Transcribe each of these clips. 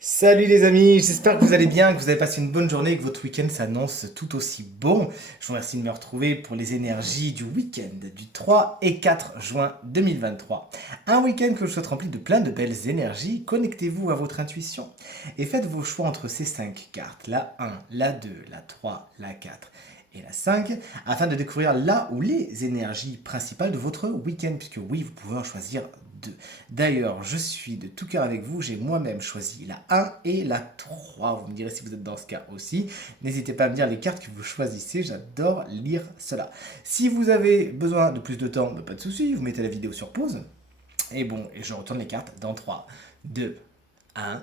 Salut les amis, j'espère que vous allez bien, que vous avez passé une bonne journée et que votre week-end s'annonce tout aussi bon. Je vous remercie de me retrouver pour les énergies du week-end du 3 et 4 juin 2023. Un week-end que je souhaite rempli de plein de belles énergies. Connectez-vous à votre intuition et faites vos choix entre ces 5 cartes, la 1, la 2, la 3, la 4 et la 5, afin de découvrir là ou les énergies principales de votre week-end, puisque oui, vous pouvez en choisir deux. D'ailleurs, je suis de tout cœur avec vous, j'ai moi-même choisi la 1 et la 3. Vous me direz si vous êtes dans ce cas aussi. N'hésitez pas à me dire les cartes que vous choisissez, j'adore lire cela. Si vous avez besoin de plus de temps, pas de souci, vous mettez la vidéo sur pause. Et bon, et je retourne les cartes dans 3, 2, 1.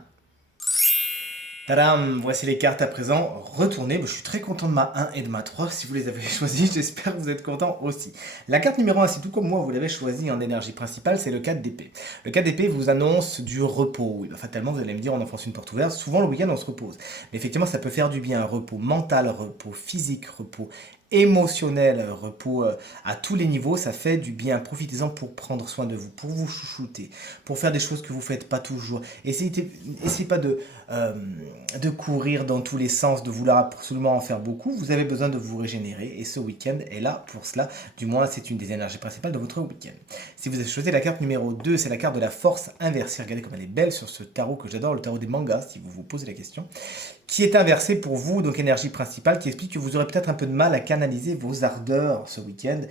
Tadam, voici les cartes à présent retournées. Je suis très content de ma 1 et de ma 3. Si vous les avez choisies, j'espère que vous êtes contents aussi. La carte numéro 1, c'est tout comme moi, vous l'avez choisie en énergie principale, c'est le 4 d'épée. Le 4 d'épée vous annonce du repos. Oui, fatalement, vous allez me dire, on enfonce une porte ouverte. Souvent, le week-end, on se repose. Mais effectivement, ça peut faire du bien. Un repos mental, repos physique, repos émotionnel, repos à tous les niveaux, ça fait du bien. Profitez-en pour prendre soin de vous, pour vous chouchouter, pour faire des choses que vous ne faites pas toujours. Essayez pas de courir dans tous les sens, de vouloir absolument en faire beaucoup. Vous avez besoin de vous régénérer et ce week-end est là pour cela. Du moins, c'est une des énergies principales de votre week-end. Si vous avez choisi la carte numéro 2, c'est la carte de la force inversée. Regardez comme elle est belle sur ce tarot que j'adore, le tarot des mangas, si vous vous posez la question, qui est inversé pour vous, donc énergie principale, qui explique que vous aurez peut-être un peu de mal à canaliser vos ardeurs ce week-end.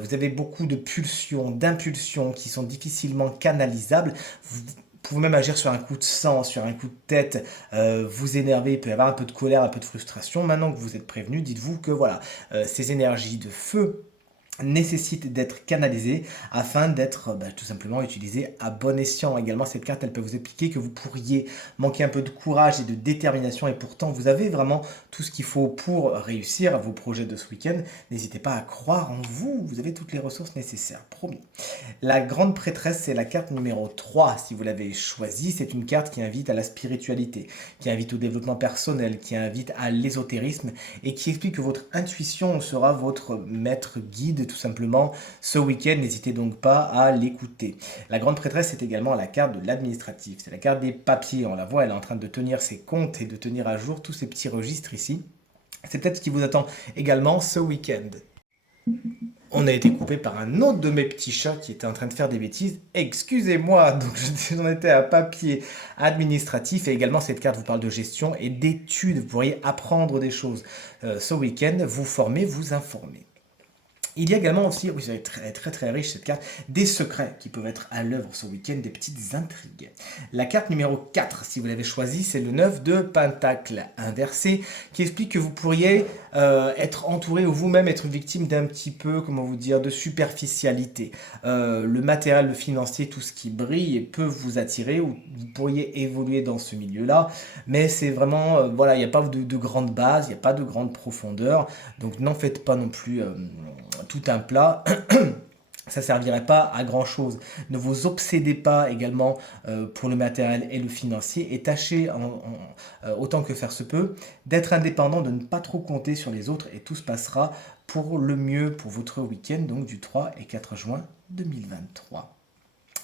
Vous avez beaucoup de pulsions, d'impulsions qui sont difficilement canalisables. Vous pouvez même agir sur un coup de sang, sur un coup de tête, vous énerver, il peut y avoir un peu de colère, un peu de frustration. Maintenant que vous êtes prévenu, dites-vous que voilà, ces énergies de feu nécessite d'être canalisée afin d'être tout simplement utilisée à bon escient. Également, cette carte, elle peut vous expliquer que vous pourriez manquer un peu de courage et de détermination et pourtant vous avez vraiment tout ce qu'il faut pour réussir vos projets de ce week-end. N'hésitez pas à croire en vous, vous avez toutes les ressources nécessaires, promis. La grande prêtresse, c'est la carte numéro 3. Si vous l'avez choisie, c'est une carte qui invite à la spiritualité, qui invite au développement personnel, qui invite à l'ésotérisme et qui explique que votre intuition sera votre maître guide tout simplement ce week-end. N'hésitez donc pas à l'écouter. La grande prêtresse, c'est également la carte de l'administratif. C'est la carte des papiers. On la voit, elle est en train de tenir ses comptes et de tenir à jour tous ces petits registres ici. C'est peut-être ce qui vous attend également ce week-end. On a été coupé par un autre de mes petits chats qui était en train de faire des bêtises. Excusez-moi, donc j'en étais à papier administratif et également cette carte vous parle de gestion et d'études. Vous pourriez apprendre des choses ce week-end, vous former, vous informer. Il y a également aussi, oui, c'est très, très très riche cette carte, des secrets qui peuvent être à l'œuvre ce week-end, des petites intrigues. La carte numéro 4, si vous l'avez choisie, c'est le 9 de Pentacle inversé, qui explique que vous pourriez être entouré ou vous-même être victime d'un petit peu, comment vous dire, de superficialité. Le matériel, le financier, tout ce qui brille peut vous attirer ou vous pourriez évoluer dans ce milieu-là, mais c'est vraiment, voilà, il n'y a pas de grande base, il n'y a pas de grande profondeur, donc n'en faites pas non plus tout un plat, ça ne servirait pas à grand chose. Ne vous obsédez pas également pour le matériel et le financier et tâchez autant que faire se peut d'être indépendant, de ne pas trop compter sur les autres et tout se passera pour le mieux pour votre week-end, donc du 3 et 4 juin 2023.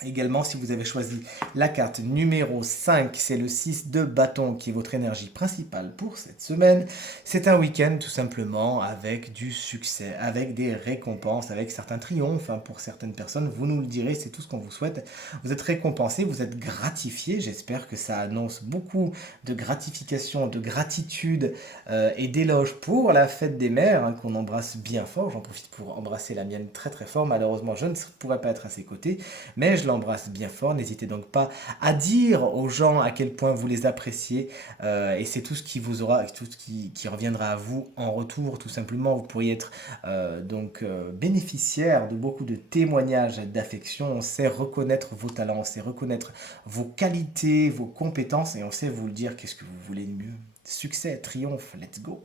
Également, si vous avez choisi la carte numéro 5, c'est le 6 de bâton qui est votre énergie principale pour cette semaine. C'est un week-end tout simplement avec du succès, avec des récompenses, avec certains triomphes pour certaines personnes. Vous nous le direz, c'est tout ce qu'on vous souhaite. Vous êtes récompensé, vous êtes gratifié. J'espère que ça annonce beaucoup de gratification, de gratitude et d'éloges pour la fête des mères qu'on embrasse bien fort. J'en profite pour embrasser la mienne très très fort. Malheureusement, je ne pourrais pas être à ses côtés, mais je l'embrasse bien fort. N'hésitez donc pas à dire aux gens à quel point vous les appréciez et c'est tout ce qui vous aura, tout ce qui reviendra à vous en retour tout simplement. Vous pourriez être bénéficiaire de beaucoup de témoignages d'affection. On sait reconnaître vos talents, on sait reconnaître vos qualités, vos compétences et on sait vous le dire qu'est-ce que vous voulez de mieux. Succès, triomphe, let's go.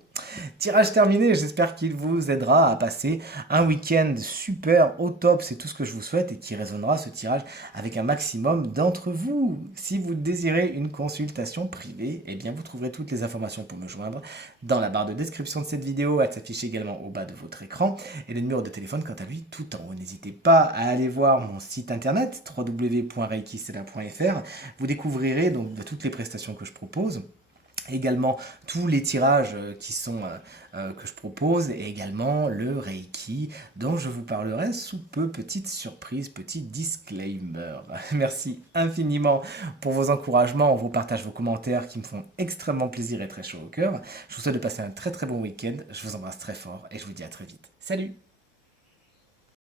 Tirage terminé, j'espère qu'il vous aidera à passer un week-end super au top, c'est tout ce que je vous souhaite et qui résonnera ce tirage avec un maximum d'entre vous. Si vous désirez une consultation privée, eh bien vous trouverez toutes les informations pour me joindre dans la barre de description de cette vidéo, elle s'affiche également au bas de votre écran et le numéro de téléphone quant à lui tout en haut. N'hésitez pas à aller voir mon site internet www.reikisela.fr, vous découvrirez donc toutes les prestations que je propose. Également tous les tirages que je propose et également le Reiki dont je vous parlerai sous peu. Petite surprise, petit disclaimer. Merci infiniment pour vos encouragements, vos partages, vos commentaires qui me font extrêmement plaisir et très chaud au cœur. Je vous souhaite de passer un très très bon week-end. Je vous embrasse très fort et je vous dis à très vite. Salut!